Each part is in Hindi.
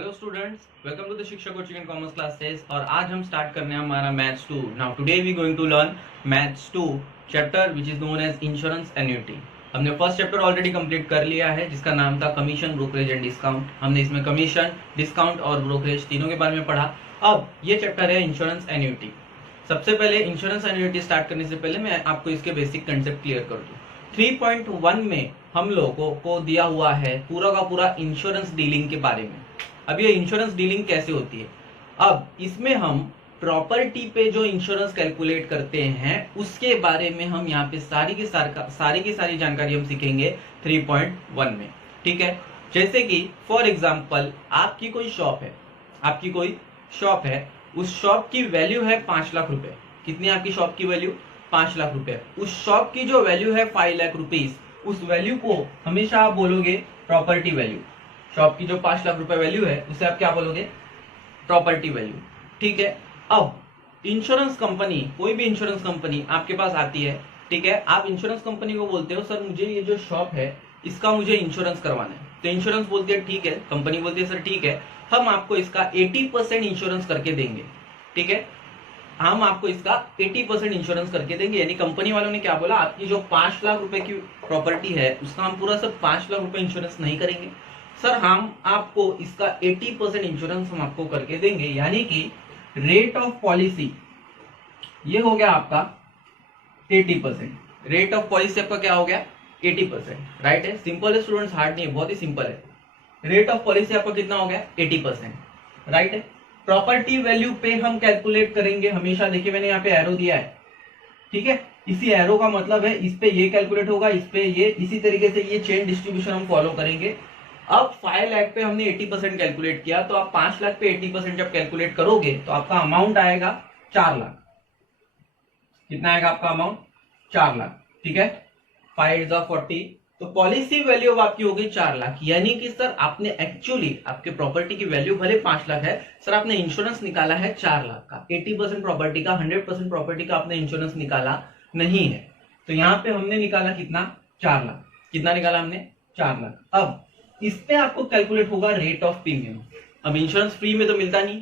Hello students, welcome to the Shiksha coaching and commerce classes. और आज हम स्टार्ट करने हैं हमारा maths 2। Now today we going to learn maths 2 chapter which is known as insurance annuity. हमने फर्स्ट चैप्टर ऑलरेडी कंप्लीट कर लिया है जिसका नाम था कमीशन, ब्रोकरेज एंड डिस्काउंट। हमने इसमें कमीशन, डिस्काउंट और ब्रोकरेज तीनों के बारे में पढ़ा। अब ये चैप्टर है इंश्योरेंस एन्युटी। सबसे पहले इंश्योरेंस एन्युटी स्टार्ट करने से पहले मैं आपको इसके बेसिक कंसेप्ट क्लियर कर दूं। 3.1 में हम लोगों को दिया हुआ है पूरा का पूरा इंश्योरेंस डीलिंग के बारे में। अब ये इंश्योरेंस डीलिंग कैसे होती है, अब इसमें हम प्रॉपर्टी पे जो इंश्योरेंस कैलकुलेट करते हैं उसके बारे में हम यहाँ पे सारी की सारी जानकारी हम सीखेंगे 3.1 में। ठीक है, जैसे कि फॉर एग्जांपल आपकी कोई शॉप है, उस शॉप की वैल्यू है 5 लाख रुपए। कितनी आपकी शॉप की वैल्यू? 5 लाख रुपए। उस शॉप की जो वैल्यू है 5 लाख रुपीज, उस वैल्यू को हमेशा आप बोलोगे प्रॉपर्टी वैल्यू। शॉप की जो 5 लाख रुपए वैल्यू है उसे आप क्या बोलोगे? Property value. ठीक है, अब इंश्योरेंस कंपनी, कोई भी इंश्योरेंस कंपनी आपके पास आती है, ठीक है, आप इंश्योरेंस कंपनी को बोलते हो सर मुझे ये जो शॉप है इसका मुझे इंश्योरेंस करवाना है। तो इंश्योरेंस बोलती है ठीक है, कंपनी बोलती है सर ठीक है, हम आपको इसका 80% इंश्योरेंस करके देंगे। ठीक है, हम आपको इसका 80% इंश्योरेंस करके देंगे। यानी कंपनी वालों ने क्या बोला, आपकी जो 5 लाख रुपए की प्रॉपर्टी है उसका हम पूरा सब 5 लाख रुपए इंश्योरेंस नहीं करेंगे सर, हम आपको इसका 80% इंश्योरेंस हम आपको करके देंगे। यानी कि रेट ऑफ पॉलिसी ये हो गया आपका 80%। रेट ऑफ पॉलिसी आपका क्या हो गया? 80%। राइट है, सिंपल है स्टूडेंट्स, हार्ड नहीं है, बहुत ही सिंपल है। रेट ऑफ पॉलिसी आपका कितना हो गया? 80%। राइट है, प्रॉपर्टी वैल्यू पे हम कैलकुलेट करेंगे हमेशा। देखिए मैंने यहाँ पे एरो दिया है, ठीक है, इसी एरो का मतलब है इस पे ये कैलकुलेट होगा, इस पे ये, इसी तरीके से ये चेन डिस्ट्रीब्यूशन हम फॉलो करेंगे। अब 5 लाख पे हमने 80% कैलकुलेट किया, तो आप 5 लाख पे 80% जब कैलकुलेट करोगे तो आपका अमाउंट आएगा 4 लाख। कितना आएगा आपका अमाउंट? 4 लाख। ठीक है, 5 is 40, तो पॉलिसी वैल्यू अब आपकी हो गई 4 लाख। यानी कि सर आपने एक्चुअली आपके प्रॉपर्टी की वैल्यू भले 5 लाख है, सर आपने इंश्योरेंस निकाला है 4 लाख का। 80% प्रॉपर्टी का, 100% प्रॉपर्टी का आपने इंश्योरेंस निकाला नहीं है। तो यहां पे हमने निकाला कितना? 4 लाख। कितना निकाला हमने? 4 लाख। अब इस पे आपको कैलकुलेट होगा रेट ऑफ प्रीमियम। अब इंश्योरेंस फ्री में तो मिलता नहीं,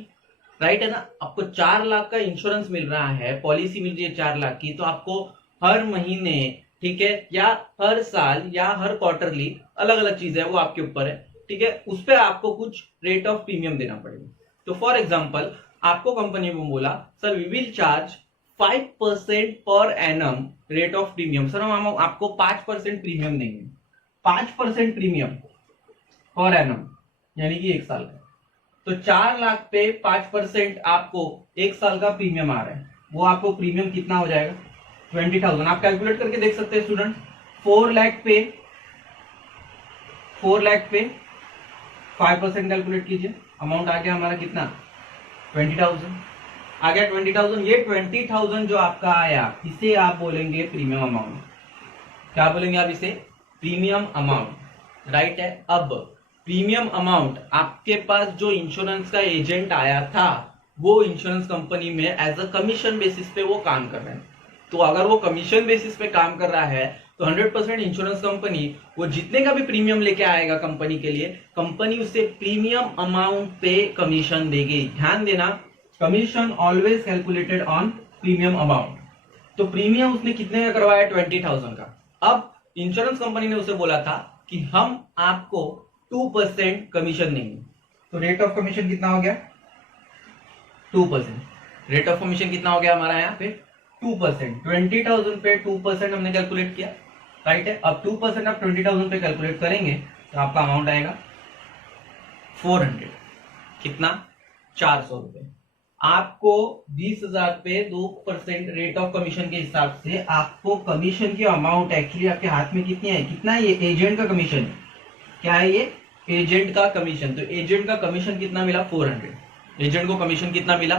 राइट है ना। आपको 4 लाख का इंश्योरेंस मिल रहा है, पॉलिसी मिल रही है 4 लाख की, तो आपको हर महीने, ठीक है, या हर साल या हर क्वार्टरली, अलग अलग चीज है वो आपके ऊपर है, ठीक है, उस पर आपको कुछ रेट ऑफ प्रीमियम देना पड़ेगा। तो फॉर एग्जाम्पल आपको कंपनी में बोला sir we will charge 5% per annum rate of premium. Sir हम आपको 5% प्रीमियम देंगे, 5% प्रीमियम पर एनम, यानी कि 1 साल का। तो 4 लाख पे 5% आपको 1 साल का प्रीमियम आ रहा है, वो आपको प्रीमियम कितना हो जाएगा? 20,000। आप कैलकुलेट करके देख सकते हैं स्टूडेंट। 4 लाख पे 5% कैलकुलेट कीजिए, अमाउंट आ गया हमारा कितना? 20,000 आ गया। 20,000, ये 20,000 जो आपका आया इसे आप बोलेंगे प्रीमियम अमाउंट। क्या बोलेंगे आप इसे? Premium amount. राइट है, अब प्रीमियम अमाउंट आपके पास जो इंश्योरेंस का एजेंट आया था वो इंश्योरेंस कंपनी में एज अ कमीशन बेसिस पे वो काम कर रहा है। तो अगर वो कमीशन बेसिस पे काम कर रहा है तो 100% इंश्योरेंस कंपनी वो जितने का भी प्रीमियम लेके आएगा कंपनी के लिए, कंपनी उसे प्रीमियम अमाउंट पे कमीशन देगी। ध्यान देना, commission always calculated on premium amount. तो प्रीमियम उसने कितने का करवाया? 20,000 का। अब इंश्योरेंस कंपनी ने उसे बोला था कि हम आपको 2% कमीशन देंगे। तो रेट ऑफ कमीशन कितना हो गया? 2%। रेट ऑफ कमीशन कितना हो गया हमारा यहाँ पे? 2%। 20,000 पे 2% हमने कैलकुलेट किया, राइट है। अब 2% आप 20,000 पे कैलकुलेट करेंगे तो आपका अमाउंट आएगा 400। कितना? 400 रुपए। आपको 20,000 पे 2% रेट ऑफ कमीशन के हिसाब से आपको कमीशन की अमाउंट एक्चुअली आपके हाथ में कितनी है? कितना? ये एजेंट का कमीशन है। क्या है ये? एजेंट का कमीशन। तो एजेंट का कमीशन कितना मिला? 400। एजेंट को कमीशन कितना मिला?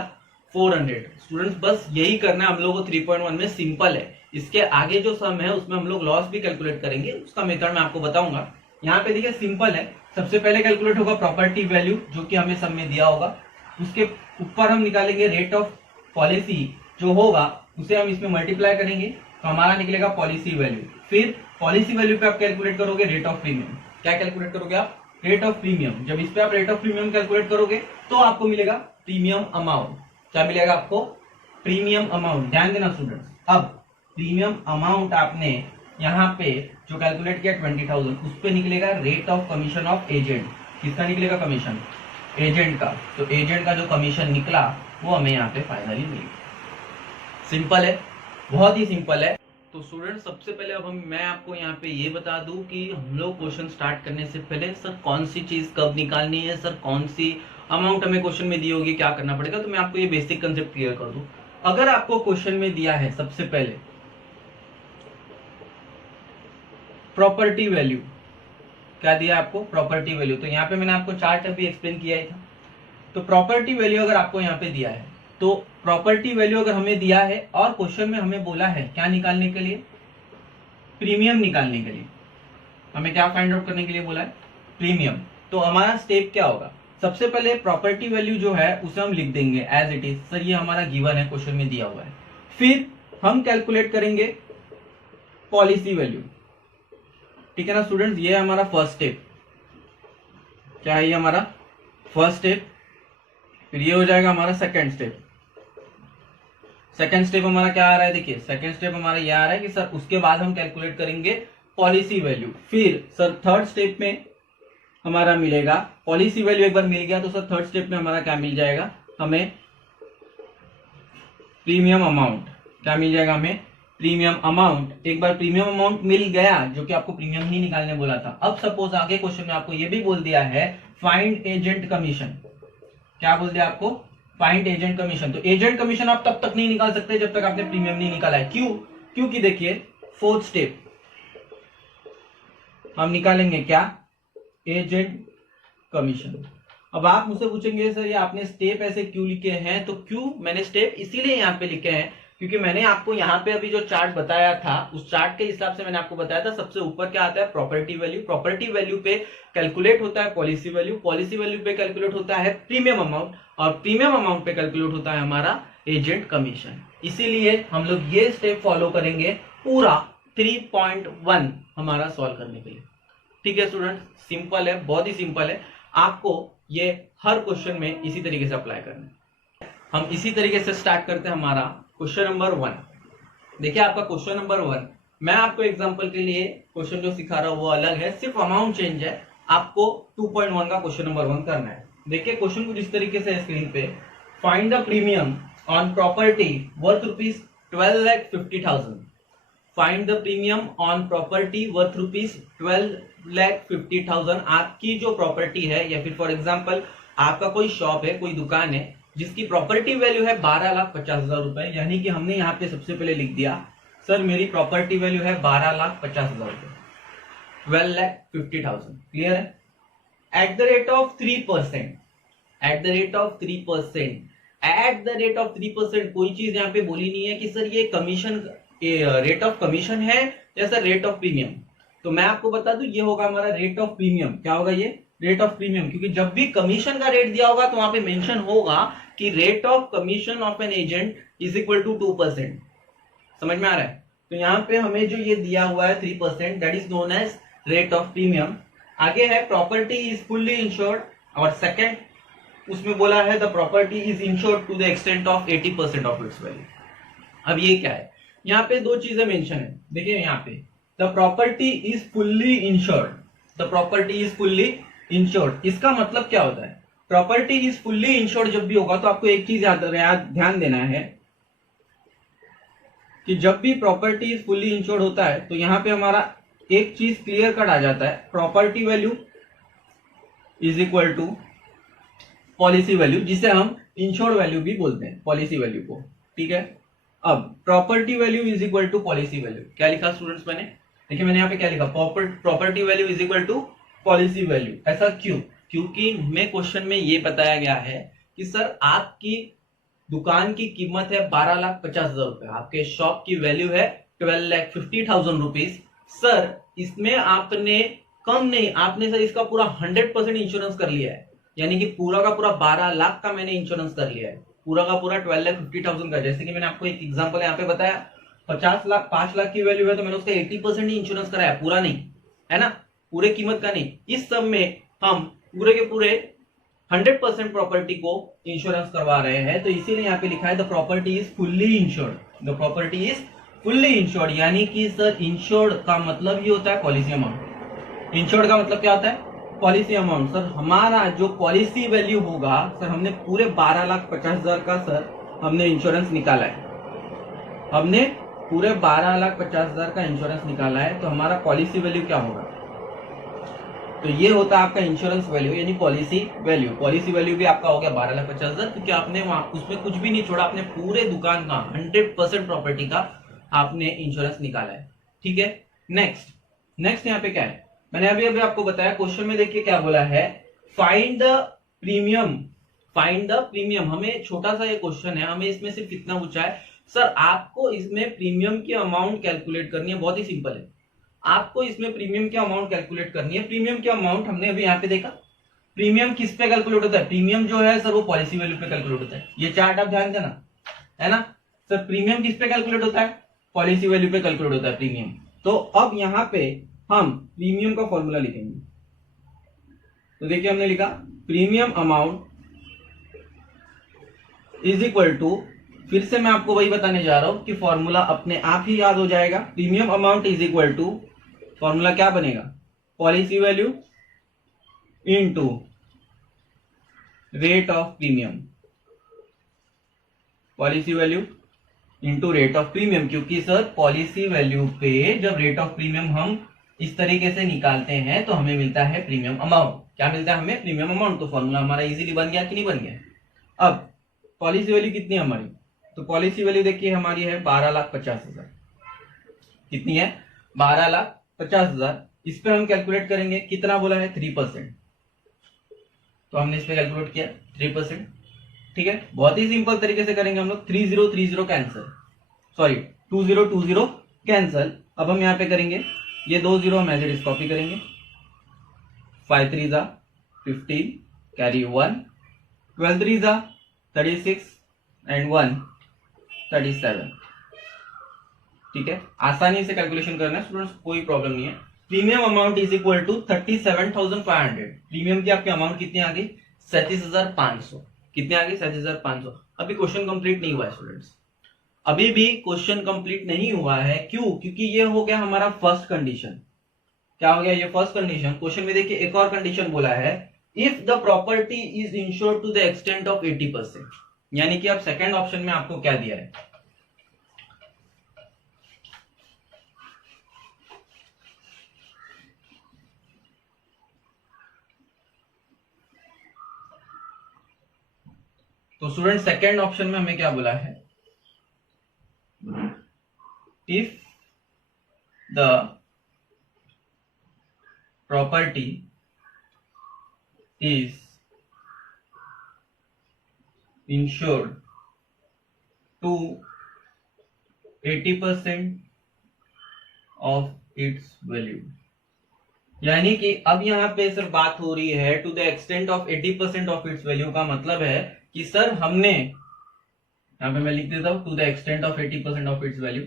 400। स्टूडेंट्स बस यही करना है हम लोग को 3.1 में, सिंपल है। इसके आगे जो सम है उसमें हम लोग लॉस भी कैलकुलेट करेंगे, उसका मेथड मैं आपको बताऊंगा। यहाँ पे देखिए सिंपल है, सबसे पहले कैलकुलेट होगा प्रॉपर्टी वैल्यू जो कि हमें सम में दिया होगा, उसके ऊपर हम निकालेंगे रेट ऑफ पॉलिसी जो होगा उसे हम इसमें मल्टीप्लाई करेंगे तो हमारा निकलेगा पॉलिसी वैल्यू। फिर पॉलिसी वैल्यू पे आप कैलकुलेट करोगे रेट ऑफ प्रीमियम। क्या कैलकुलेट करोगे आप? रेट ऑफ प्रीमियम, जब इस पे आप रेट ऑफ प्रीमियम कैलकुलेट करोगे तो आपको मिलेगा प्रीमियम अमाउंट। क्या मिलेगा आपको? Premium amount. ध्यान देना स्टूडेंट्स, अब प्रीमियम अमाउंट आपने यहाँ पे जो कैलकुलेट किया 20,000, उस पे निकलेगा rate of commission of agent. किसका निकलेगा कमीशन? एजेंट का। तो एजेंट का जो कमीशन निकला वो हमें यहाँ पे फाइनली मिलेगा। सिंपल है, बहुत ही सिंपल है। तो स्टूडेंट सबसे पहले अब मैं आपको यहाँ पे ये बता दूं कि हम लोग क्वेश्चन स्टार्ट करने से पहले सर कौन सी चीज कब निकालनी है, सर कौन सी अमाउंट हमें क्वेश्चन में दी होगी, क्या करना पड़ेगा। तो मैं आपको ये बेसिक कंसेप्ट क्लियर कर दूं। अगर आपको क्वेश्चन में दिया है सबसे पहले प्रॉपर्टी वैल्यू, क्या दिया आपको? Property value. तो यहाँ पे मैंने आपको चार्ट अभी एक्सप्लेन किया ही था। तो प्रॉपर्टी वैल्यू अगर आपको यहाँ पे दिया है, तो प्रॉपर्टी वैल्यू अगर हमें दिया है और क्वेश्चन में हमें बोला है क्या निकालने के लिए? प्रीमियम निकालने के लिए। हमें क्या फाइंड आउट करने के लिए बोला है? प्रीमियम। तो हमारा स्टेप क्या होगा? सबसे पहले प्रॉपर्टी वैल्यू जो है उसे हम लिख देंगे एज इट इज। सर ये हमारा गिवन है, क्वेश्चन में दिया हुआ है। फिर हम कैलकुलेट करेंगे पॉलिसी वैल्यू। ठीक है ना स्टूडेंट्स, ये है हमारा फर्स्ट स्टेप। क्या है ये हमारा फर्स्ट स्टेप? फिर ये हो जाएगा हमारा सेकंड स्टेप। सेकंड स्टेप हमारा क्या आ रहा है? देखिए सेकंड स्टेप हमारा ये आ रहा है कि सर उसके बाद हम कैलकुलेट करेंगे पॉलिसी वैल्यू। फिर सर थर्ड स्टेप में हमारा मिलेगा पॉलिसी वैल्यू। एक बार मिल गया तो सर थर्ड स्टेप में हमारा क्या मिल जाएगा? हमें प्रीमियम अमाउंट। क्या मिल जाएगा हमें? Premium amount. एक बार प्रीमियम अमाउंट मिल गया, जो कि आपको प्रीमियम ही निकालने बोला था। अब सपोज आगे क्वेश्चन में आपको ये भी बोल दिया है फाइंड एजेंट कमीशन। क्या बोल दिया आपको? Find agent commission. तो एजेंट कमीशन आप तब तक नहीं निकाल सकते जब तक आपने प्रीमियम नहीं निकाला है। क्यों? क्योंकि देखिए फोर्थ स्टेप हम निकालेंगे क्या? Agent commission. अब आप मुझसे पूछेंगे सर ये आपने स्टेप ऐसे क्यों लिखे हैं? तो क्यों मैंने स्टेप इसीलिए यहाँ पे लिखे हैं क्योंकि मैंने आपको यहाँ पे अभी जो चार्ट बताया था उस चार्ट के हिसाब से मैंने आपको बताया था सबसे ऊपर क्या आता है? Property value. प्रॉपर्टी वैल्यू पे कैलकुलेट होता है पॉलिसी वैल्यू। पॉलिसी वैल्यू पे कैलकुलेट होता है प्रीमियम अमाउंट और प्रीमियम अमाउंट पे कैलकुलेट होता है हमारा एजेंट कमीशन। इसीलिए हम लोग ये स्टेप फॉलो करेंगे पूरा 3.1 हमारा सॉल्व करने के लिए। ठीक है स्टूडेंट, सिंपल है, बहुत ही सिंपल है। आपको ये हर क्वेश्चन में इसी तरीके से अप्लाई करना है। हम इसी तरीके से स्टार्ट करते हैं हमारा क्वेश्चन नंबर 1। देखिए आपका क्वेश्चन नंबर 1, मैं आपको एग्जांपल के लिए क्वेश्चन जो सिखा रहा हूं वो अलग है, सिर्फ अमाउंट चेंज है। आपको 2.1 का क्वेश्चन नंबर 1 करना है। देखिए क्वेश्चन कुछ इस तरीके से है स्क्रीन पे। Find the premium on property worth rupees 12,50,000। Find the premium on property worth rupees 12,50,000। आपकी जो प्रॉपर्टी है या फिर फॉर एग्जांपल आपका कोई शॉप है, कोई दुकान है जिसकी प्रॉपर्टी वैल्यू है 12,50,000 रुपए, यानी कि हमने यहाँ पे सबसे पहले लिख दिया सर मेरी प्रॉपर्टी वैल्यू है 12,50,000 रुपए, 12,50,000। क्लियर है? At the rate of 3%, at the rate of 3%, at the rate of 3%। कोई चीज यहाँ पे बोली नहीं है कि सर ये कमीशन रेट ऑफ कमीशन है या सर रेट ऑफ प्रीमियम। तो मैं आपको बता दूं ये होगा हमारा रेट ऑफ प्रीमियम। क्या होगा ये? Rate of premium. क्योंकि जब भी कमीशन का रेट दिया होगा तो वहां पे मेंशन होगा कि rate of commission of an agent is equal to 2%। समझ में आ रहा है? तो यहाँ पे हमें जो ये दिया हुआ है 3%, that is known as rate of premium. आगे है प्रॉपर्टी इज फुल्ली इंश्योर्ड और सेकंड उसमें बोला है the property is insured to the extent of 80% of its value. अब ये क्या है? यहाँ पे दो चीजें मेंशन है। देखिए यहाँ पे the property is fully insured, the property is fully insured. इसका मतलब क्या होता है? प्रॉपर्टी इज फुल्ली इंश्योर्ड जब भी होगा तो आपको एक चीज ध्यान देना है कि जब भी प्रॉपर्टी इज फुल्ली इंश्योर्ड होता है तो यहां पे हमारा एक चीज क्लियर कट आ जाता है, property value is equal to policy value, जिसे हम इंश्योर्ड वैल्यू भी बोलते हैं, पॉलिसी वैल्यू को। ठीक है, अब property value is equal to policy value. क्या लिखा स्टूडेंट्स मैंने? देखिए मैंने यहाँ पे क्या लिखा, property value is equal to policy value. ऐसा क्यों? क्योंकि हमें क्वेश्चन में ये बताया गया है कि सर आपकी दुकान की कीमत है 12,50,000 रुपए, आपके शॉप की वैल्यू है 12,50,000 रुपीज। सर इसमें आपने कम नहीं, आपने सर इसका पूरा 100% इंश्योरेंस कर लिया है, यानी कि पूरा का पूरा 12 लाख का मैंने इंश्योरेंस कर लिया है, पूरा का पूरा 12,50,000 का। जैसे कि मैंने आपको एक एग्जांपल यहाँ पे बताया, 50 लाख 5 लाख की वैल्यू है तो मैंने उसका 80% ही इंश्योरेंस कराया, पूरा नहीं, है ना, पूरे कीमत का नहीं। इस सब में हम पूरे के पूरे 100% प्रॉपर्टी को इंश्योरेंस करवा रहे हैं, तो इसीलिए यहाँ पे लिखा है the property is fully insured. The property is fully insured, यानी कि सर इंश्योर्ड का मतलब ये होता है पॉलिसी अमाउंट। इंश्योर्ड का मतलब क्या होता है? Policy amount. सर हमारा जो पॉलिसी वैल्यू होगा, सर हमने पूरे 12,50,000 का सर हमने इंश्योरेंस निकाला है, हमने पूरे 12,50,000 का इंश्योरेंस निकाला है, तो हमारा पॉलिसी वैल्यू क्या होगा? तो ये होता है आपका इंश्योरेंस वैल्यू यानी पॉलिसी वैल्यू। पॉलिसी वैल्यू भी आपका हो गया 12,50,000, क्योंकि आपने वहां उसमें कुछ भी नहीं छोड़ा, आपने पूरे दुकान का 100% प्रॉपर्टी का आपने इंश्योरेंस निकाला है। ठीक है, नेक्स्ट यहाँ पे क्या है, मैंने अभी अभी आपको बताया, क्वेश्चन में देखिए क्या बोला है, find the premium. Find the premium, हमें छोटा सा ये क्वेश्चन है, हमें इसमें सिर्फ कितना पूछा है, सर आपको इसमें प्रीमियम की अमाउंट कैलकुलेट करनी है। बहुत ही सिंपल है, आपको इसमें प्रीमियम की अमाउंट कैलकुलेट करनी है। प्रीमियम की अमाउंट हमने अभी यहाँ पे देखा, प्रीमियम किस पे कैलकुलेट होता है? प्रीमियम जो है सर वो पॉलिसी वैल्यू पे कैलकुलेट होता है। ये चार्ट आप ध्यान देना, है ना सर। प्रीमियम किस पे कैलकुलेट होता है? पॉलिसी वैल्यू पे कैलकुलेट होता है प्रीमियम। तो अब यहाँ पे हम प्रीमियम का फॉर्मूला लिखेंगे। तो देखिए हमने लिखा premium amount is equal to, फिर से मैं आपको वही बताने जा रहा हूं कि फॉर्मूला अपने आप ही याद हो जाएगा। Premium amount is equal to, formula क्या बनेगा? Policy value into rate of premium. Policy value into rate of premium, क्योंकि सर पॉलिसी वैल्यू पे जब रेट ऑफ प्रीमियम हम इस तरीके से निकालते हैं तो हमें मिलता है प्रीमियम अमाउंट। क्या मिलता है हमें? Premium amount. तो फॉर्मूला हमारा इजीली बन गया कि नहीं बन गया? अब पॉलिसी वैल्यू कितनी है हमारी? तो पॉलिसी वैल्यू देखिए हमारी है 12,50,000। कितनी है? 12,50,000। इस पे हम कैलकुलेट करेंगे, कितना बोला है? 3%। तो हमने इस पे कैलकुलेट किया 3%। ठीक है, बहुत ही सिंपल तरीके से करेंगे हम लोग। 3030 कैंसिल, सॉरी 2020 कैंसिल। अब हम यहाँ पे करेंगे, ये 2 0 हम एज इट इज कॉपी करेंगे। 5 3 15 कैरी 1, 12 3 36 एंड 1 37। ठीक है, आसानी से कैलकुलेशन करना है स्टूडेंट्स, कोई प्रॉब्लम नहीं है। Premium amount is equal to 37,500। Premium की आपकी अमाउंट कितनी आ गई? 37,500। कितने आ गई? 37,500। अभी क्वेश्चन कंप्लीट नहीं हुआ है स्टूडेंट्स, अभी भी क्वेश्चन कंप्लीट नहीं हुआ है। क्यों? क्योंकि ये हो गया हमारा फर्स्ट कंडीशन। क्या हो गया? ये फर्स्ट कंडीशन। क्वेश्चन में देखिए एक और कंडीशन बोला है, if the property is insured to the extent of 80%। यानी कि अब सेकंड ऑप्शन में आपको क्या दिया है? तो स्टूडेंट सेकंड ऑप्शन में हमें क्या बोला है? If the property is insured to 80% of its value. यानी कि अब यहां पे सर बात हो रही है to the extent of 80% of its value, का मतलब है कि सर हमने, यहां पे मैं लिख देता हूं to the extent of 80% of its value.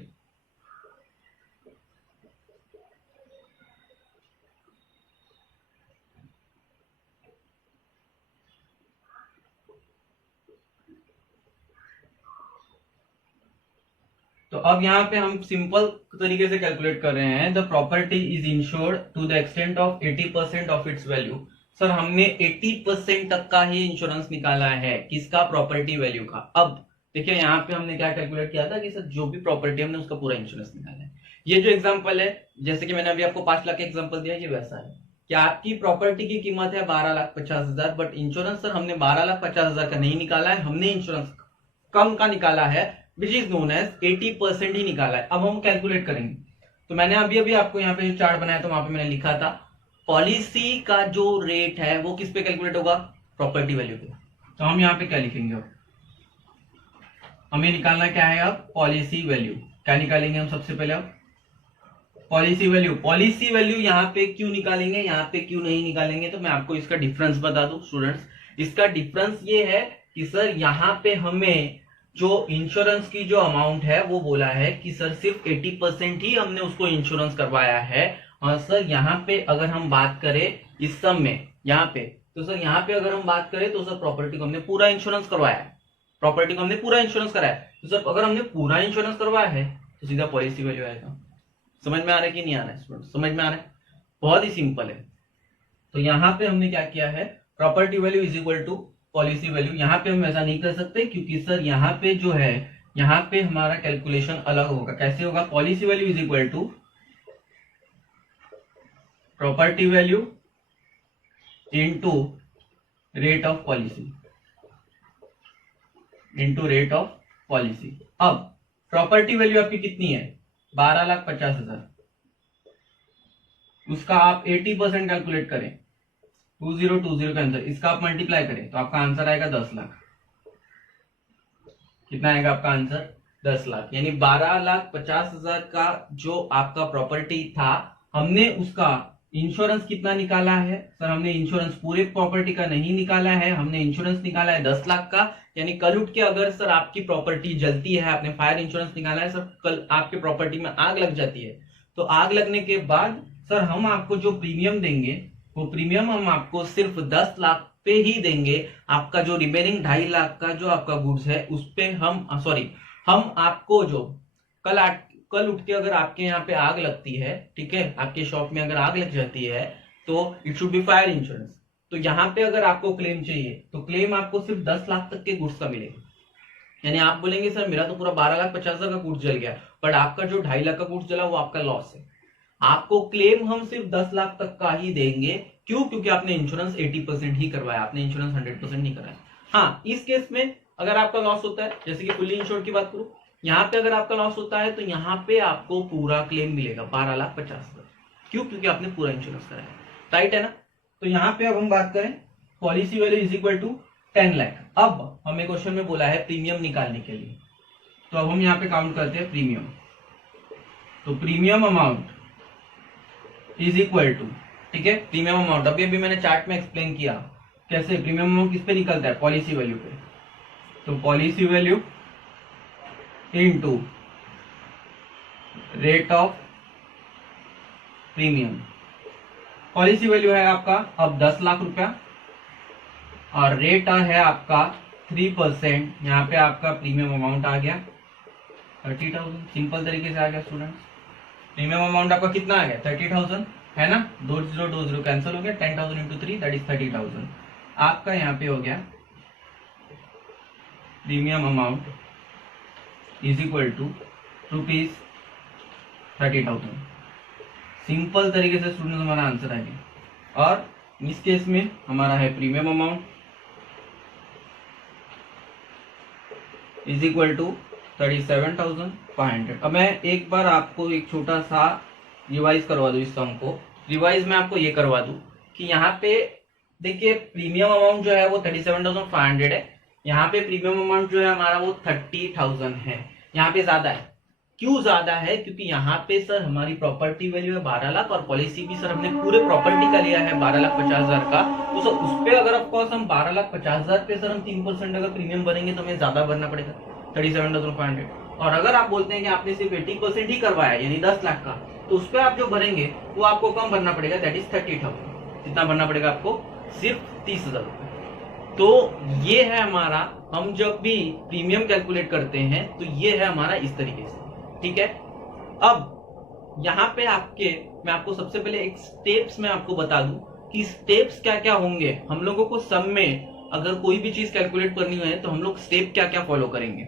तो अब यहां पे हम सिंपल तरीके से कैलकुलेट कर रहे हैं, the property is insured to the extent of 80% of its value. Sir हमने 80% तक का ही इंश्योरेंस निकाला है, किसका? प्रॉपर्टी वैल्यू का। अब देखिए यहाँ पे हमने क्या कैलकुलेट किया था कि सर जो भी प्रॉपर्टी हमने उसका पूरा इंश्योरेंस निकाला है। ये जो एग्जांपल है, जैसे कि मैंने अभी आपको 5 लाख का एग्जांपल दिया, ये वैसा है कि आपकी प्रॉपर्टी की कीमत है 12,50,000, बट इंश्योरेंस सर हमने 12,50,000 का नहीं निकाला है, हमने इंश्योरेंस कम का निकाला है, विच इज नोन एज 80% ही निकाला है। अब हम कैलकुलेट करेंगे, तो मैंने अभी अभी आपको यहाँ पे जो चार्ट बनाया था वहां पे मैंने लिखा था पॉलिसी का जो रेट है वो किस पे कैलकुलेट होगा? प्रॉपर्टी वैल्यू पे। तो हम यहाँ पे क्या लिखेंगे? अब हमें निकालना क्या है? अब पॉलिसी वैल्यू। क्या निकालेंगे हम सबसे पहले? अब पॉलिसी वैल्यू। पॉलिसी वैल्यू यहाँ पे क्यों निकालेंगे, यहाँ पे क्यों नहीं निकालेंगे? तो मैं आपको इसका डिफरेंस बता दूं स्टूडेंट्स। इसका डिफरेंस ये है कि सर यहाँ पे हमें जो इंश्योरेंस की जो अमाउंट है वो बोला है कि सर सिर्फ 80% ही हमने उसको इंश्योरेंस करवाया है। और सर यहाँ पे अगर हम बात करें इस सब में, यहाँ पे, तो सर यहाँ पे अगर हम बात करें तो सर प्रॉपर्टी को हमने पूरा इंश्योरेंस करवाया है, प्रॉपर्टी को हमने पूरा इंश्योरेंस कराया है, तो सर अगर हमने पूरा इंश्योरेंस करवाया है तो सीधा पॉलिसी वैल्यू आएगा। समझ में आ रहा है कि नहीं आ रहा है स्टूडेंट? समझ में आ रहा है? बहुत ही सिंपल है। तो यहाँ पे हमने क्या किया है, property value is equal to policy value. यहाँ पे हम ऐसा नहीं कर सकते क्योंकि सर यहाँ पे जो है, यहाँ पे हमारा कैलकुलेशन अलग होगा। कैसे होगा? Policy value is equal to property value into rate of policy, into rate of policy. अब प्रॉपर्टी वैल्यू आपकी कितनी है? 12,50,000। उसका आप 80% कैलकुलेट करें, 2020 का आंसर, इसका आप मल्टीप्लाई करें तो आपका आंसर आएगा 10 लाख। कितना आएगा आपका आंसर? 10 लाख। यानी 12,50,000 का जो आपका प्रॉपर्टी था, हमने उसका इंश्योरेंस कितना निकाला है? सर हमने इंश्योरेंस पूरे प्रॉपर्टी का नहीं निकाला है, हमने इंश्योरेंस निकाला है 10 लाख का। यानी कल उठ के अगर सर आपकी प्रॉपर्टी जलती है, आपने फायर इंश्योरेंस निकाला है, सर कल आपके प्रॉपर्टी में आग लग जाती है, तो आग लगने के बाद सर हम आपको जो प्रीमियम देंगे, वो प्रीमियम हम आपको सिर्फ 10 लाख पे ही देंगे। आपका जो रिमेनिंग 2.5 लाख का जो आपका गुड्स है, उस पे हम हम आपको जो कल उठ के अगर आपके यहाँ पे आग लगती है, ठीक है, आपके शॉप में अगर आग लग जाती है, तो it should be fire insurance. तो यहाँ पे अगर आपको क्लेम चाहिए तो क्लेम आपको सिर्फ 10 लाख तक के गुड्स का मिलेगा। यानी आप बोलेंगे सर मेरा तो पूरा 12,50,000 का गुड्स जल गया, बट आपका जो 2.5 लाख का गुड्स जला वो आपका लॉस है। आपको क्लेम हम सिर्फ 10 लाख तक का ही देंगे। क्यों? क्योंकि आपने इंश्योरेंस 80% ही करवाया, आपने इंश्योरेंस 100% नहीं कराया। हाँ, इस केस में अगर आपका लॉस होता है, जैसे कि फुल्ली इंश्योर्ड की बात करूं, यहाँ पे अगर आपका लॉस होता है तो यहाँ पे आपको पूरा क्लेम मिलेगा 12,50,000। क्यों? क्योंकि आपने पूरा इंश्योरेंस कराया। राइट है ना? तो यहाँ पे अब हम बात करें policy value is equal to 10 lakh. अब हमें क्वेश्चन में बोला है प्रीमियम निकालने के लिए, तो अब हम यहाँ पे काउंट करते हैं प्रीमियम। तो premium amount is equal to, ठीक है, प्रीमियम अमाउंट अभी मैंने चार्ट में एक्सप्लेन किया कैसे प्रीमियम अमाउंट किस पे निकलता है, पॉलिसी वैल्यू पे। तो policy value into rate of premium. Policy value है आपका अब 10 लाख रुपया और रेट है आपका 3%। यहाँ पे आपका प्रीमियम अमाउंट आ गया 30,000। सिंपल तरीके से आ गया स्टूडेंट्स। प्रीमियम अमाउंट आपका कितना आ गया? 30,000 है ना, 2020 कैंसिल हो गया, 10,000 इंटू 3 दैट इज 30,000। आपका यहाँ पे हो गया premium amount is equal to ₹30,000। Simple तरीके से स्टूडेंट हमारा आंसर आ गया। और इस केस में हमारा है premium amount is equal to 37,500। अब मैं एक बार आपको एक छोटा सा रिवाइज करवा दूं, इस सम को रिवाइज में आपको ये करवा दूं कि यहाँ पे देखिए प्रीमियम अमाउंट जो है वो 37,500 है, यहाँ पे प्रीमियम अमाउंट जो है हमारा वो 30,000 है। यहाँ पे ज्यादा है। क्यों ज्यादा है? क्योंकि यहाँ पे सर हमारी प्रॉपर्टी वैल्यू है 12 लाख और पॉलिसी भी सर हमने पूरे प्रॉपर्टी का लिया है 12,50,000 का। तो सर उस पे अगर ऑफकोर्स हम 12,50,000 पे सर हम 3% अगर प्रीमियम भरेंगे तो हमें ज्यादा भरना पड़ेगा 37,500। और अगर आप बोलते हैं कि आपने सिर्फ 80% ही करवाया यानी 10 लाख का, तो उस पर आप जो भरेंगे वो आपको कम भरना पड़ेगा, दैट इज 30,000। कितना भरना पड़ेगा आपको? सिर्फ 30,000 रुपए। तो ये है हमारा, हम जब भी प्रीमियम कैलकुलेट करते हैं तो ये है हमारा इस तरीके से, ठीक है। अब यहाँ पे मैं आपको सबसे पहले एक स्टेप्स में आपको बता दूं कि स्टेप्स क्या क्या होंगे। हम लोगों को सम में अगर कोई भी चीज कैलकुलेट करनी है तो हम लोग स्टेप क्या क्या फॉलो करेंगे।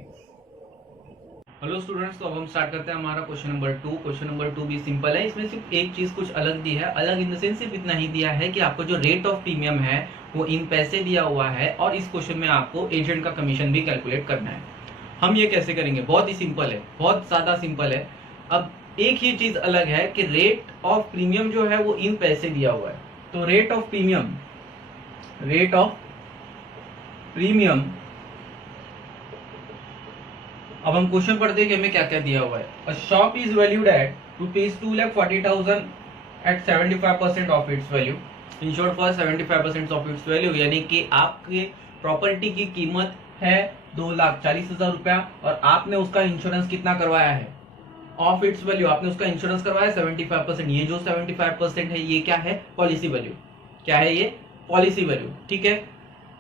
हेलो स्टूडेंट्स, तो अब हम स्टार्ट करते हैं हमारा क्वेश्चन नंबर 2। क्वेश्चन नंबर 2 भी सिंपल है, इसमें सिर्फ एक चीज कुछ अलग दी है। अलग इन द सेंस सिर्फ इतना ही दिया है कि आपको जो रेट ऑफ प्रीमियम है वो इन पैसे दिया हुआ है और इस क्वेश्चन में आपको एजेंट का कमीशन भी कैलकुलेट करना है। हम ये कैसे करेंगे? बहुत ही सिंपल है, बहुत ज्यादा सिंपल है। अब एक ही चीज अलग है कि रेट ऑफ प्रीमियम जो है वो इन पैसे दिया हुआ है। तो रेट ऑफ प्रीमियम अब हम क्वेश्चन पढ़ते हैं कि हमें क्या क्या दिया हुआ है। A shop is valued at ₹2,40,000 at 75% of its value, insured for 75% of its value. यानी कि आपके प्रॉपर्टी की कीमत है 2,40,000 रुपया और आपने उसका इंश्योरेंस कितना करवाया है? Of its value. आपने उसका इंश्योरेंस करवाया 75%। ये जो 75% है ये क्या है? Policy value. क्या है ये? पॉलिसी वैल्यू, ठीक है।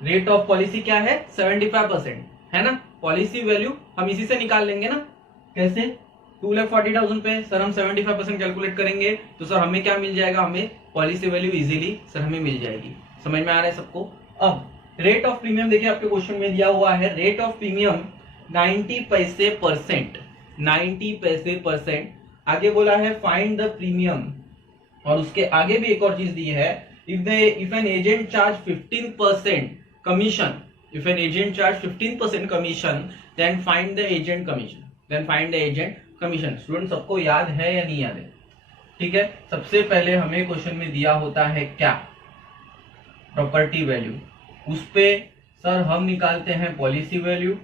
रेट ऑफ पॉलिसी क्या है 75%, है ना। पॉलिसी वैल्यू हम इसी से निकाल लेंगे ना। कैसे? 2,40,000 पे सर हम 75% कैलकुलेट करेंगे तो सर हमें क्या मिल जाएगा, हमें पॉलिसी वैल्यू इजीली सर हमें मिल जाएगी। समझ में आ रहा है सबको? अब रेट ऑफ प्रीमियम देखिए आपके क्वेश्चन में दिया हुआ है, रेट ऑफ प्रीमियम 90 पैसे परसेंट, 90 पैसे परसेंट। आगे बोला है फाइंड द प्रीमियम, और उसके आगे भी एक और चीज दी है, if an agent charge 15% commission, if an agent charge 15% commission, then find the agent commission, then find the agent commission. Student सबको याद है या नहीं याद है? ठीक है, सबसे पहले हमें क्वेश्चन में दिया होता है क्या, प्रॉपर्टी वैल्यू, उस पे सर हम निकालते हैं पॉलिसी वैल्यू,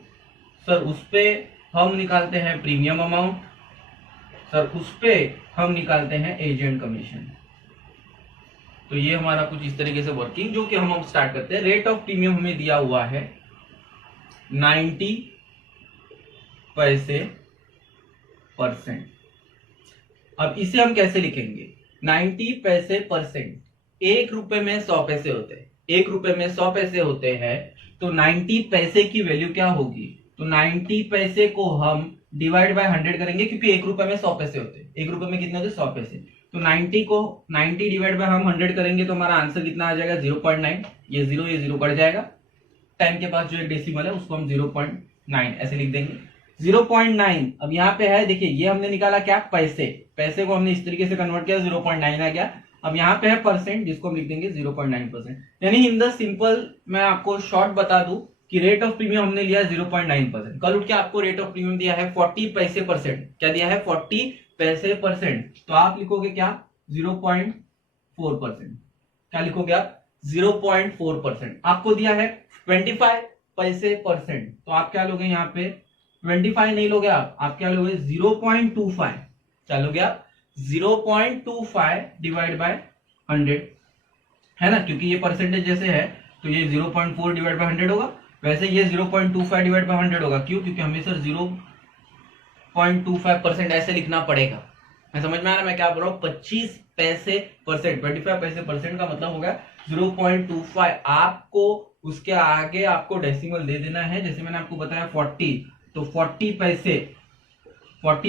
सर उस पे हम निकालते हैं प्रीमियम अमाउंट, सर उस पे हम निकालते हैं एजेंट कमीशन। तो ये हमारा कुछ इस तरीके से वर्किंग जो कि हम स्टार्ट करते हैं। रेट ऑफ प्रीमियम हमें दिया हुआ है 90 पैसे परसेंट। अब इसे हम कैसे लिखेंगे? 90 पैसे परसेंट, 1 रुपए में 100 पैसे होते हैं, 1 रुपए में 100 पैसे होते हैं, तो 90 पैसे की वैल्यू क्या होगी? तो 90 पैसे को हम डिवाइड बाय 100 करेंगे, क्योंकि 1 रुपए में 100 पैसे होते हैं, 1 रुपए में कितने होते हैं 100 पैसे। तो 90 को 90 डिवाइड बाय हम 100 करेंगे तो हमारा आंसर कितना आ जाएगा 0.9। ये 0 कट जाएगा, 10 के पास जो एक डेसिमल है उसको हम 0.9 ऐसे लिख देंगे, 0.9। अब यहाँ पे है देखिए, ये हमने निकाला क्या, पैसे, पैसे को हमने इस तरीके से कन्वर्ट किया 0.9 आ गया। अब यहाँ पे है परसेंट, जिसको हम लिख देंगे 0.9%। यानी इन द सिंपल मैं आपको शॉर्ट बता दूं कि रेट ऑफ प्रीमियम हमने लिया 0.9%। कल उठ के आपको रेट ऑफ प्रीमियम दिया है 40 पैसे परसेंट, क्या दिया है 40 पैसे परसेंट, तो आप लिखोगे क्या 0.4%। क्या लिखोगे आप 0.4%। आपको दिया है 25 पैसे परसेंट, तो आप क्या लोगे यहाँ पे 25 नहीं लोगे आप क्या लोगे 0.25। क्या लोगे आप 0.25 डिवाइड बाय 100, है ना, क्योंकि ये परसेंटेज जैसे है तो ये 0.4 डिवाइड बाय 100 होगा, वैसे ये 0.25 डिवाइड बाय 100 होगा। क्यों? क्योंकि हमें सर 0.25% ऐसे लिखना पड़ेगा। मैं समझ में आ रहा है मैं क्या बोल रहा हूँ? 25 पैसे परसेंट, 25 पैसे परसेंट का मतलब होगा 0.25। आपको उसके आगे आपको डेसिमल दे देना है, जैसे मैंने आपको बताया 40, तो 40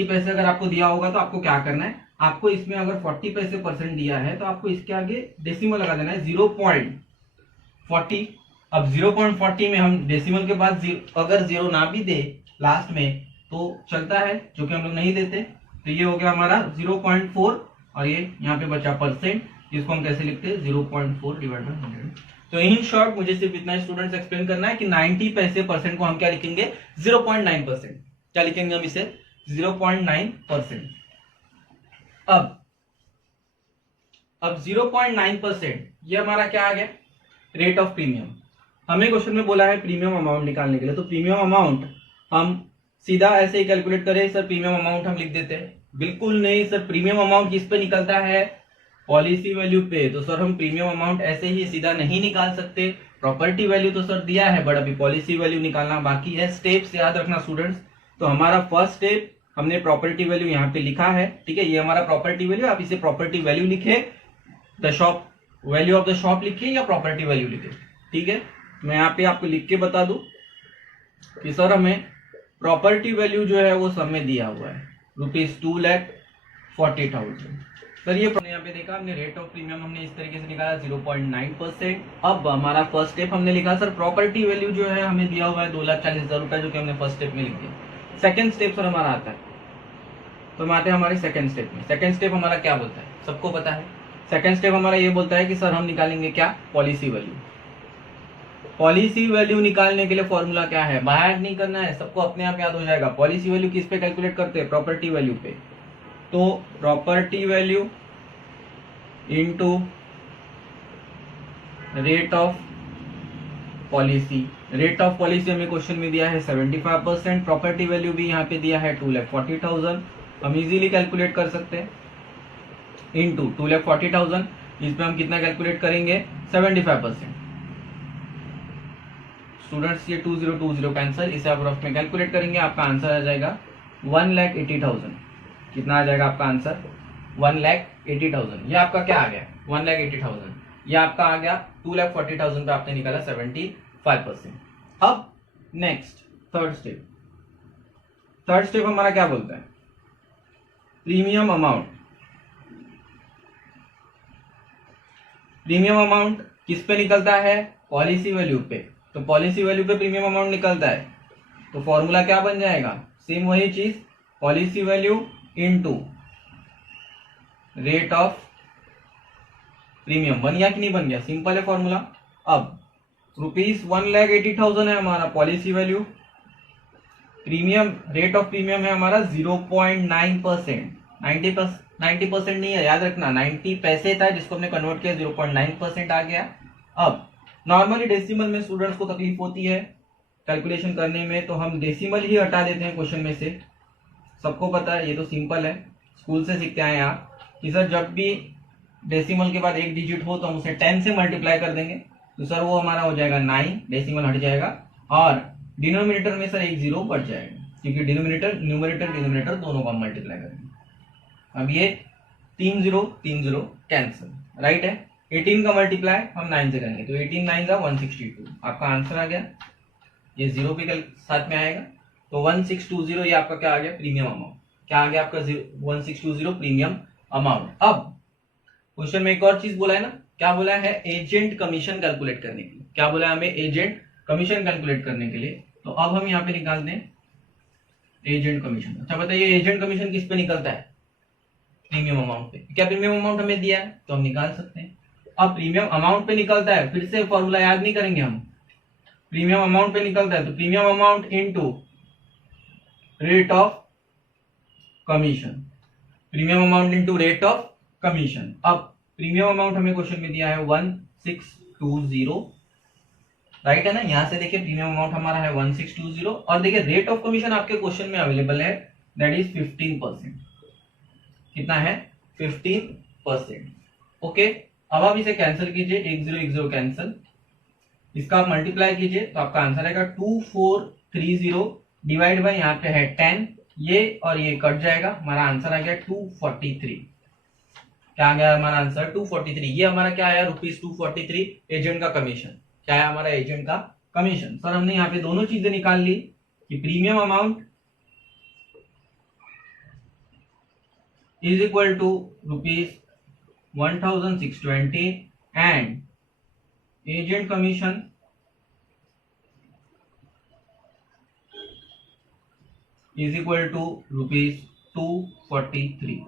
पैसे अगर आपको दिया होगा तो आपको क्या करना है, आपको इसमें अगर 40 पैसे परसेंट दिया है तो आपको इसके आगे डेसिमल लगा देना है 0.40। अब 0.40 में हम डेसिमल के बाद अगर 0 ना भी दे लास्ट में तो चलता है, जो कि हम लोग नहीं देते। तो ये हो गया हमारा 0.4, और ये यहाँ पे बचा परसेंट, जिसको हम कैसे लिखते हैं 0.4 डिवाइड बाय 100। तो इन शॉर्ट मुझे सिर्फ इतना स्टूडेंट्स एक्सप्लेन करना है कि 90 पैसे परसेंट को हम क्या लिखेंगे 0.9%। क्या लिखेंगे हम इसे 0.9%। अब 0.9% ये हमारा क्या आ गया, रेट ऑफ प्रीमियम। हमें क्वेश्चन में बोला है प्रीमियम अमाउंट निकालने के लिए, तो प्रीमियम अमाउंट हम सीधा ऐसे ही कैलकुलेट करें सर, प्रीमियम अमाउंट हम लिख देते हैं? बिल्कुल नहीं सर, प्रीमियम अमाउंट किस पे निकलता है, पॉलिसी वैल्यू पे। तो सर हम प्रीमियम अमाउंट ऐसे ही सीधा नहीं निकाल सकते, प्रॉपर्टी वैल्यू तो सर दिया है, बट अभी पॉलिसी वैल्यू निकालना बाकी है। स्टेप्स याद रखना स्टूडेंट्स। तो हमारा फर्स्ट स्टेप, हमने प्रॉपर्टी वैल्यू यहाँ पे लिखा है, ठीक है, ये हमारा प्रॉपर्टी वैल्यू, आप इसे प्रॉपर्टी वैल्यू लिखे, the shop value of the shop लिखिए या प्रॉपर्टी वैल्यू लिखे, ठीक है। मैं यहाँ पे आपको लिख के बता दूं कि सर हमें प्रॉपर्टी वैल्यू जो है वो सब में दिया हुआ है ₹2,40,000। सर ये यहाँ पे देखा हमने रेट ऑफ प्रीमियम हमने इस तरीके से निकाला 0.9%। अब हमारा फर्स्ट स्टेप हमने लिखा सर प्रॉपर्टी वैल्यू जो है हमें दिया हुआ है 2,40,000 रुपए, जो कि हमने फर्स्ट स्टेप में लिख दिया। सेकंड स्टेप सर हमारा आता है, तो हम आते हैं हमारे सेकंड स्टेप में। सेकंड स्टेप हमारा क्या बोलता है, सबको पता है। सेकंड स्टेप हमारा ये बोलता है कि सर हम निकालेंगे क्या, पॉलिसी वैल्यू। पॉलिसी वैल्यू निकालने के लिए फॉर्मूला क्या है, बाहर नहीं करना है, सबको अपने आप याद हो जाएगा। पॉलिसी वैल्यू किस पे कैलकुलेट करते हैं, प्रॉपर्टी वैल्यू पे। तो property value into rate of policy. Rate of policy हमें क्वेश्चन में दिया है 75%, प्रॉपर्टी वैल्यू भी यहाँ पे दिया है 2,40,000। हम इजीली कैलकुलेट कर सकते हैं, इनटू 2,40,000, इसमें हम कितना कैलकुलेट करेंगे 75%। स्टूडेंट्स ये 2020 कैंसर, इसे आप रफ में कैलकुलेट करेंगे, आपका आंसर आ जाएगा 1,80,000। कितना आ जाएगा आपका आंसर 1,80,000। ये आपका क्या आ गया 1,80,000। ये आपका आ गया 2,40,000 पे आपने निकाला 75%। अब नेक्स्ट थर्ड स्टेप हमारा क्या बोलता है, प्रीमियम अमाउंट। प्रीमियम अमाउंट किस पे निकलता है, पॉलिसी वैल्यू पे। तो पॉलिसी वैल्यू पे प्रीमियम अमाउंट निकलता है, तो फॉर्मूला क्या बन जाएगा, सेम वही चीज, policy value into rate of premium. बन गया कि नहीं बन गया, सिंपल है फॉर्मूला। अब ₹1,80,000 है हमारा policy value, premium rate of premium है हमारा 0.9%, 90% नहीं है, याद रखना 90 पैसे था जिसको हमने कन्वर्ट किया 0.9% आ गया। अब नॉर्मली डेसिमल में स्टूडेंट्स को तकलीफ होती है कैलकुलेशन करने में, तो हम डेसिमल ही हटा देते हैं क्वेश्चन में से। सबको पता है, ये तो सिंपल है, स्कूल से सीखते आए आप कि सर जब भी डेसिमल के बाद एक डिजिट हो तो हम उसे 10 से मल्टीप्लाई कर देंगे, तो सर वो हमारा हो जाएगा 9, डेसिमल हट जाएगा, और डिनोमिनेटर में सर एक 0 बढ़ जाएगा, क्योंकि न्यूमरेटर डिनोमिनेटर दोनों को हम मल्टीप्लाई करेंगे। अब ये 3 0 कैंसिल, राइट है। 18 का मल्टीप्लाई हम 9 से करेंगे, तो 18 9 का 162, आपका आंसर आ गया। ये 0 भी साथ में आएगा, तो 1620 ये आपका क्या आ गया, प्रीमियम अमाउंट। क्या आ गया आपका 1620 प्रीमियम अमाउंट। अब क्वेश्चन में एक और चीज बोला है ना, क्या बोला है, एजेंट कमीशन कैलकुलेट करने के लिए। क्या बोला है हमें, एजेंट कमीशन कैलकुलेट करने के लिए। तो अब हम यहाँ पे निकाल दें एजेंट कमीशन। अच्छा बताइए, एजेंट कमीशन किस पे निकलता है, प्रीमियम अमाउंट पे। क्या प्रीमियम अमाउंट हमें दिया है तो हम निकाल सकते हैं। अब प्रीमियम अमाउंट पे निकलता है, फिर से फॉर्मूला याद नहीं करेंगे हम, प्रीमियम अमाउंट पे निकलता है तो premium amount into rate of commission, premium amount into rate of commission. अब प्रीमियम अमाउंट हमें क्वेश्चन में दिया है 1620, राइट है ना। यहां से देखिए प्रीमियम अमाउंट हमारा है 1620, और देखिए रेट ऑफ कमीशन आपके क्वेश्चन में अवेलेबल है, दैट इज 15%। कितना है, 15%। ओके, अब आप इसे कैंसिल कीजिए, 10 कैंसिल, इसका आप मल्टीप्लाई कीजिए तो आपका आंसर आएगा 2430 डिवाइड बाय यहाँ पे है 10, ये और ये कट जाएगा, हमारा आंसर आ गया 243। क्या आ गया हमारा आंसर, 243। ये हमारा क्या आया, ₹243 एजेंट का कमीशन। क्या है हमारा, एजेंट का कमीशन। सर हमने यहाँ पे दोनों चीजें निकाल ली कि premium amount is equal to ₹1,620 and agent commission is equal to ₹243।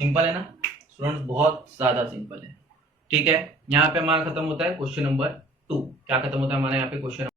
Simple है ना स्टूडेंट्स, बहुत ज्यादा सिंपल है। ठीक है, यहाँ पे हमारा खत्म होता है क्वेश्चन नंबर 2। क्या खत्म होता है हमारा यहाँ पे, क्वेश्चन